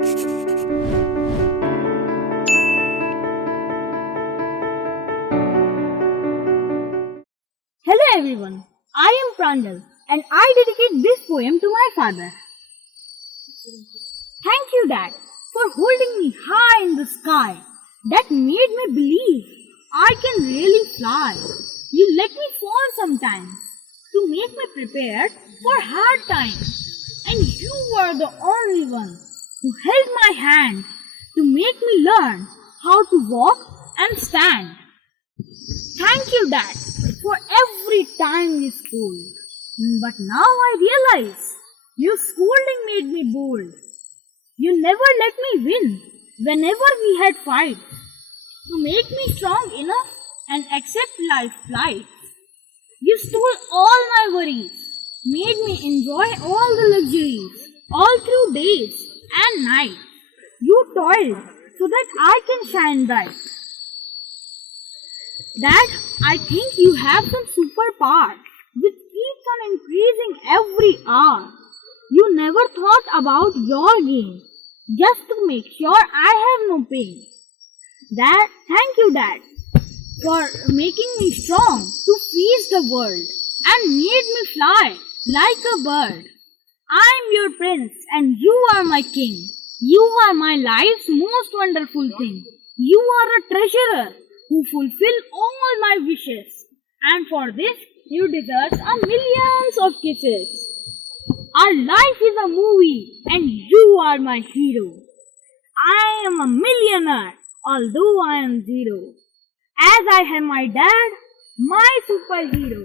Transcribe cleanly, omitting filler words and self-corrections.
Hello everyone, I am Pranjal and I dedicate this poem to my father. Thank you, Dad, for holding me high in the sky. That made me believe I can really fly. You let me fall sometimes to make me prepared for hard times. And you were the only one who held my hand to make me learn how to walk and stand. Thank you, Dad, for every time you schooled. But now I realize your scolding made me bold. You never let me win whenever we had fights. To make me strong enough and accept life's plight. You stole all my worries, made me enjoy all the luxuries, all through days and nights. You toiled so that I can shine bright. Dad, I think you have some superpower which keeps on increasing every hour. You never thought about your gain, just to make sure I have no pain. Dad, thank you, Dad, for making me strong to face the world and made me fly like a bird. I'm your prince and you are my king. You are my life's most wonderful thing. You are a treasurer who fulfill all my wishes, and for this you deserve a millions of kisses. Our life is a movie and you are my hero. I am a millionaire although I am zero, as I have my dad, my superhero.